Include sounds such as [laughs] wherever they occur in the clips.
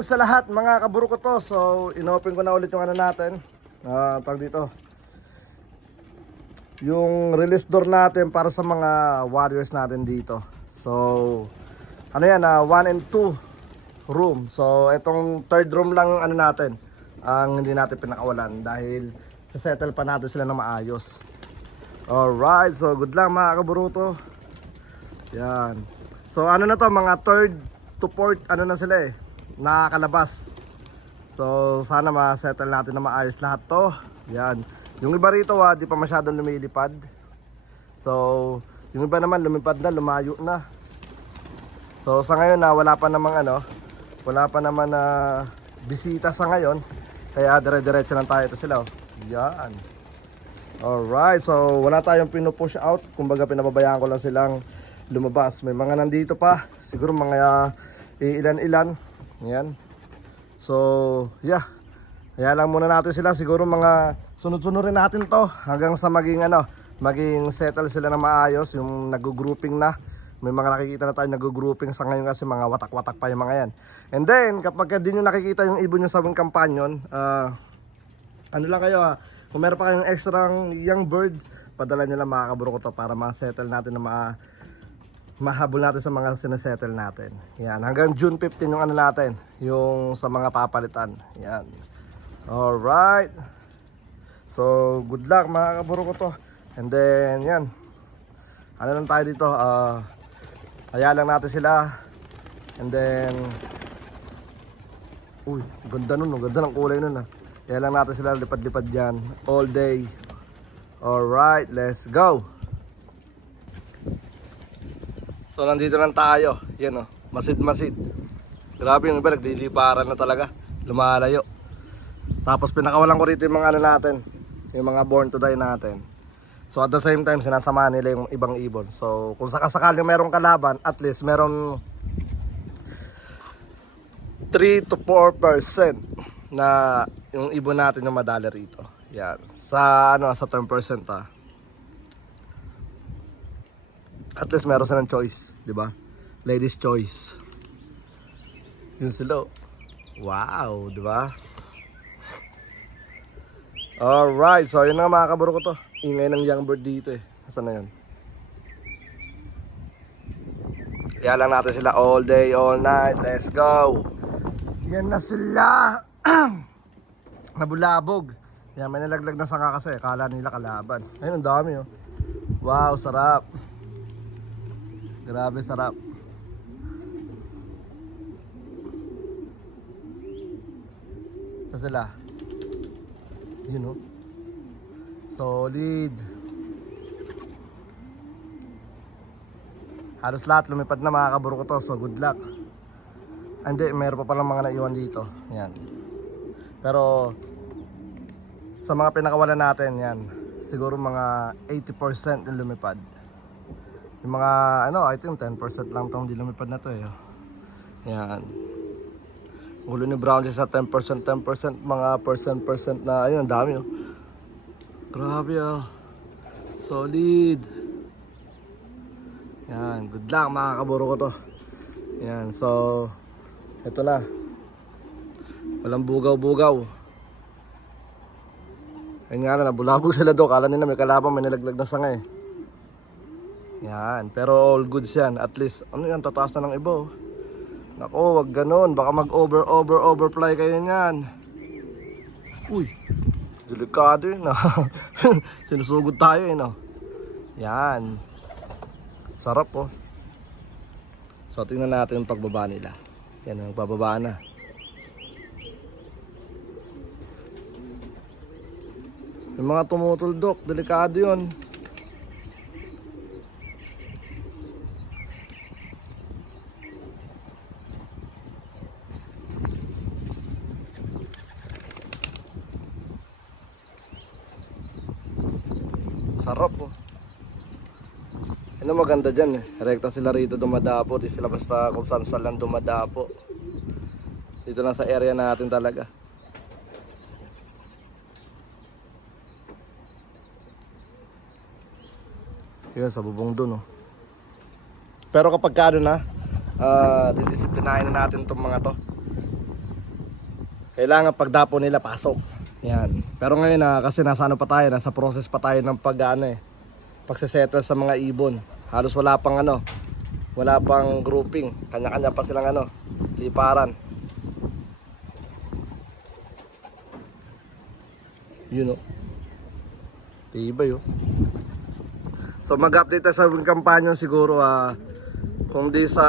sa lahat mga kaburo ko to. So, inopen ko na ulit yung ano natin. Ah, tawag dito. Yung release door natin para sa mga warriors natin dito. So, ano yan, 1 and 2 room. So, itong third room lang ano natin, ang hindi natin pinakawalan dahil settle pa natin sila na maayos. Alright, so good lang mga kaburuto. Yan. So ano na to, mga third to fourth, ano na sila eh, nakakalabas. So sana ma-settle natin na maayos lahat to. Yan. Yung iba rito ah, di pa masyadong lumilipad. So, yung iba naman lumipad na, lumayo na. So sa ngayon na wala pa namang ano, wala pa naman na bisita sa ngayon. Kaya dire-diretso lang tayo ito sila. Oh. Yan. Alright, so wala tayong pinupush out. Kumbaga pinababayaan ko lang silang lumabas. May mga nandito pa. Siguro mga ilan-ilan. Yan. So, yeah. Kaya lang muna natin sila. Siguro mga sunod-sunod rin natin to. Hanggang sa maging ano, maging settle sila na maayos. Yung nag-grouping na. May mga nakikita na tayo nag-grouping sa ngayon kasi mga watak-watak pa yung mga yan. And then, kapag din nyo nakikita yung ibon nyo sa mga kampanyon, ah, ano lang kayo ha, kung meron pa kayong extra young bird, padala nyo lang mga kaburo ko to para ma-settle natin na ma mahabol natin sa mga sinasettle natin. Yan, hanggang June 15 yung ano natin, yung sa mga papalitan. Yan. Alright. So, good luck mga kaburo ko to. And then, yan. Ano lang tayo dito, ah, kaya lang natin sila. And then, uy, ganda nun, ganda ng kulay nun ah. Kaya lang natin sila lipad-lipad dyan all day. Alright, let's go! So nandito lang tayo. Yan oh, masid-masid. Grabe yung iba, nagdiliparan na talaga. Lumalayo. Tapos pinakawalan ko rito yung mga ano natin. Yung mga born to die natin. So at the same time, sinasama nila yung ibang ibon. So kung sakasakaling merong kalaban, at least meron 3 to 4% na yung ibon natin yung madali rito. Yan. Sa ano, sa 10% ah. At least meron silang choice, di ba? Ladies choice. Yun sila. Wow, di ba? Alright, so yun na mga kaburo ko to. Ingay ng young bird dito eh. Nasaan na yun? Kaya lang natin sila all day, all night. Let's go! Yan na sila! [clears throat] Nabulabog. Yan, may nalaglag na sanga kasi. Kala nila kalaban. Ayun, ang dami oh. Wow, sarap. Grabe sarap. Sa sila. Yun oh. Solid. Halos lahat lumipad na mga kaburo ko to. So good luck. Ah, Hindi, meron pa palang mga naiwan dito. Yan. Pero sa mga pinakawalan natin, yan. Siguro mga 80% yung lumipad. Yung mga, ano, I think 10% lang itong di lumipad na to eh. Yan. Gulo ni Brown sa 10%, 10%, mga percent, percent na, ayun, ang dami oh. Grabe ah. Solid. Yan, good luck mga kaburo ko to. Yan, so, ito na. Walang bugaw-bugaw. Ayun nga na, nabulabog sila do. Kala nila may kalaban, may nilaglag na sanga eh. Yan, pero all goods yan. At least, ano yan, tataas na ng iba oh. Nako, wag ganun. Baka mag-over, over, overfly kayo niyan. Uy, delikado yun ah. [laughs] Sinusugod tayo eh no. Yan. Sarap oh. So tingnan natin yung pagbaba nila. Yan, nagbababa na. Yung mga tumutuldok, delikado yun. Sarap oh. Ano maganda dyan eh. Rekta sila rito dumadapo. Di sila basta kung saan saan lang dumadapo. Dito lang sa area natin talaga. Yun, sa bubong dun oh. Pero kapag ka ano na, ah, didisiplinahin na natin itong mga to. kailangan pagdapo nila pasok. Yan. Pero ngayon na kasi nasa ano pa tayo, nasa process pa tayo ng pag ano eh, pagsesettle sa mga ibon. Halos wala pang ano, wala pang grouping. Kanya-kanya pa silang ano, liparan. Yun o. Tibay o. So mag-update sa kampanya siguro ah kung di sa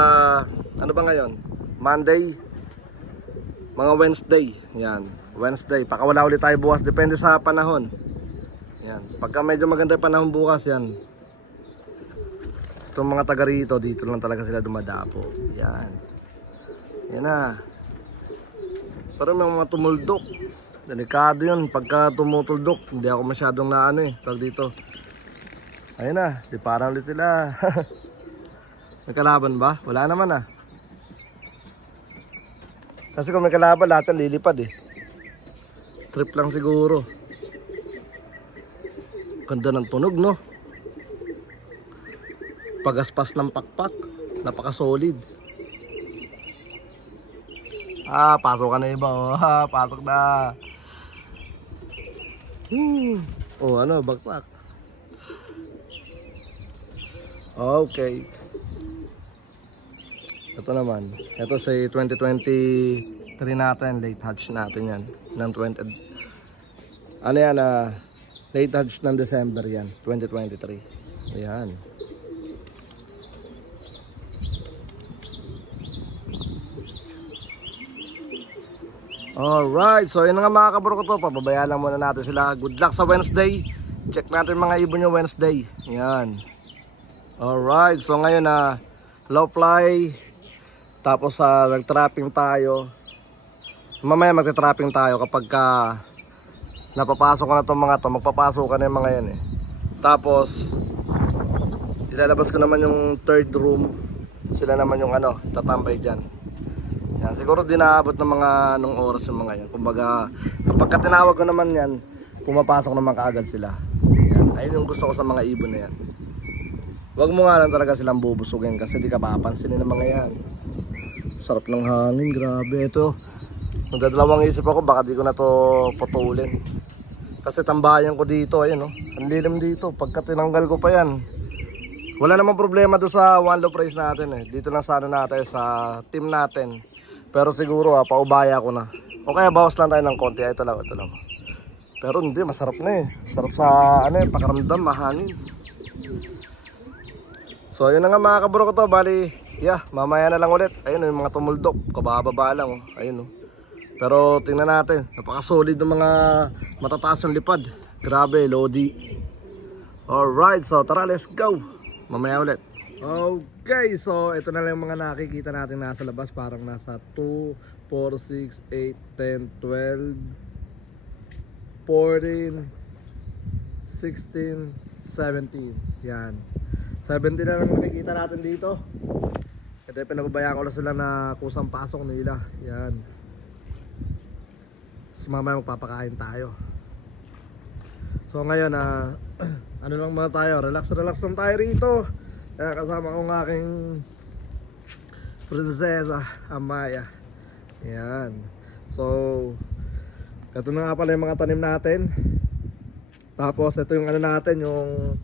ano ba ngayon? Monday mga Wednesday. Yan. Wednesday. Pakawala ulit tayo bukas. Depende sa panahon. Yan. Pagka medyo maganda panahon bukas yan. Itong mga taga rito, dito lang talaga sila dumadapo. Yan. Yan na. Pero may mga tumuldok. Delikado yun. Pagka tumutuldok, hindi ako masyadong na ano eh. Tawag dito. Ayun na. Di parang ulit sila. [laughs] may kalaban ba? Wala naman ah. Kasi kung may kalaban, lahat lilipad eh. Trip lang siguro. Ganda ng tunog, no? Pagaspas ng pakpak. Napaka-solid. Ah, pasok ka na iba. Oh. [laughs] Ah, pasok na. Hmm. Oh, ano, bakpak. Okay. Ito naman. Ito sa 2023 natin, late hatch natin yan. Ng 20... Ano yan, ah, late hatch ng December yan, 2023. Ayan. Alright, so yun nga mga kaburo ko to. Pababayaan lang muna natin sila. Good luck sa Wednesday. Check natin mga ibon yung Wednesday. Yan. Alright, so ngayon na low fly. Tapos sa nag-trapping tayo. Mamaya magte-trapping tayo kapag ka napapasok na itong mga to. Magpapasok ka na yung mga yan eh. Tapos ilalabas ko naman yung third room. Sila naman yung ano, tatambay dyan. Yan, siguro di naabot ng mga anong oras yung mga yan. Kumbaga, kapag ka tinawag ko naman yan, pumapasok naman kaagad sila. Yan, ayun yung gusto ko sa mga ibon na yan. Huwag mo nga lang talaga silang bubusugin kasi di ka papansinin ng mga yan. Sarap ng hangin, grabe. Ito, nagdadalawang isip ako, baka di ko na to putulin. Kasi tambayan ko dito, ayun oh. Ang lilim dito, pagka tinanggal ko pa yan. Wala namang problema do sa one low price natin eh. Dito lang sa ano natin, sa team natin. Pero siguro ah, paubaya ko na. O kaya bawas lang tayo ng konti. Ah, Ito lang, ito lang. Pero hindi, masarap na eh. Sarap sa ano eh, pakaramdam, mahangin. So yun na nga mga kaburo ko to, bali, yeah, mamaya na lang ulit. Ayun yung mga tumuldok, kabababa lang oh. Ayun oh. Pero tingnan natin, napaka-solid ng mga matataas yung lipad. Grabe, Lodi. Alright, so tara, let's go. Mamaya ulit. Okay, so ito na lang yung mga nakikita natin nasa labas. Parang nasa 2, 4, 6, 8, 10, 12, 14, 16, 17. Yan. 17 na lang nakikita natin dito. Ito yung pinababayaan ko lang sila na kusang pasok nila. Yan. So mamaya magpapakain tayo. So ngayon na [clears throat] ano lang muna tayo, relax relax lang tayo rito. Kaya kasama ko ng aking prinsesa Amaya. Yan. So ito na nga pala yung mga tanim natin. Tapos ito yung ano natin, yung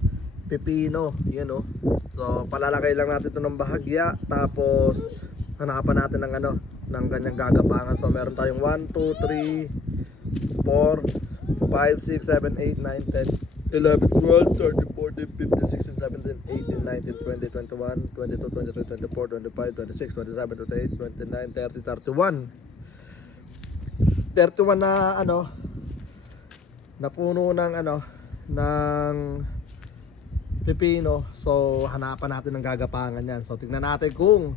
pipino, yan oh. So palalagay lang natin ito ng bahagya tapos hanapan natin ng ano, ng kanyang gagapangan. So meron tayong 1 2 3 4 5 6 7 8 9 10 11 12 13 14 15 16 17 18 19 20 21 22 23 24 25 26 27 28 29 30 31 31 na ano napuno ng ano ng pipino. So hanapan natin ng gagapangan yan. So tingnan natin kung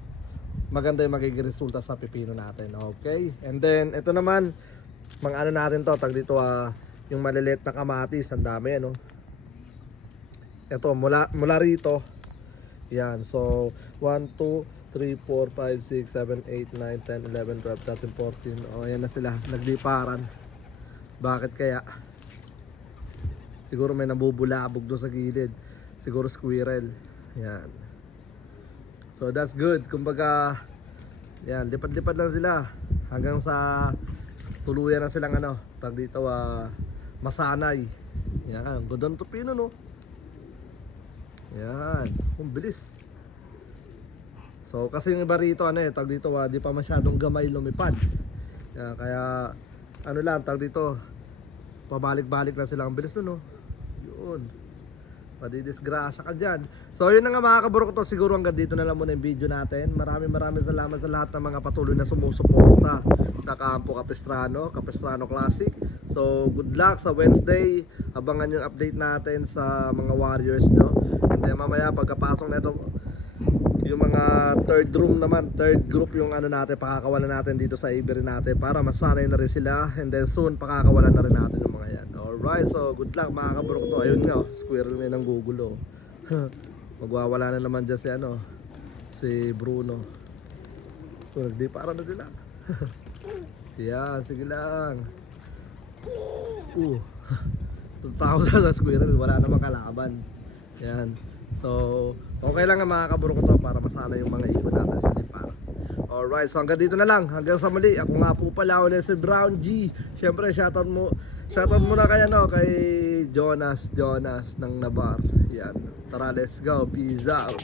maganda yung magiging resulta sa pipino natin. Okay? And then ito naman mga ano natin to tag dito ah yung maliliit na kamatis ang dami ano. Ito mula mula rito. Yan so 1 2 3, 4, 5, 6, 7, 8, 9, 10, 11, 12, 13, 14 O, ayan na sila, nagliparan. Bakit kaya? Siguro may nabubulabog doon sa gilid. Siguro squirrel. Yan. So that's good. Kumbaga Yan, lipad-lipad lang sila. Hanggang sa tuluyan na silang ano, tag dito ah, masanay. Yan, godon to pino no. Yan, ang bilis. So kasi yung iba rito ano eh, tag dito ah, di pa masyadong gamay lumipad. Yan, kaya ano lang tag dito, pabalik-balik lang sila ang bilis no. no? Yun. Padidisgrasya ka dyan. So yun na nga mga kaburo ko to. Siguro hanggang dito na lang muna yung video natin. Maraming maraming salamat sa lahat ng mga patuloy na sumusuporta sa Campo Capistrano, Capistrano Classic. So good luck sa Wednesday. Abangan yung update natin sa mga Warriors nyo. And then mamaya pagkapasok na ito, yung mga third room naman, third group yung ano natin, pakakawalan natin dito sa Avery natin para masanay na rin sila and then soon pakakawalan na rin natin yung mga yan. Alright, so good luck mga kabro ko to. Ayun nga, oh, squirrel may ng gugulo. [laughs] Magwawala na naman dyan si ano, si Bruno. So, di para na sila. [laughs] yeah, sige lang. Uh, [laughs] tao sa squirrel, wala namang kalaban. Yan. So, okay lang nga mga kaburo ko to para masana yung mga ibon natin sa lipa. Alright, so hanggang dito na lang. Hanggang sa muli. Ako nga po pala ulit si Brown G. Siyempre, shoutout mo, shoutout mo na kay, ano, kay Jonas, Jonas ng Nabar. Yan. Tara, let's go. Peace out.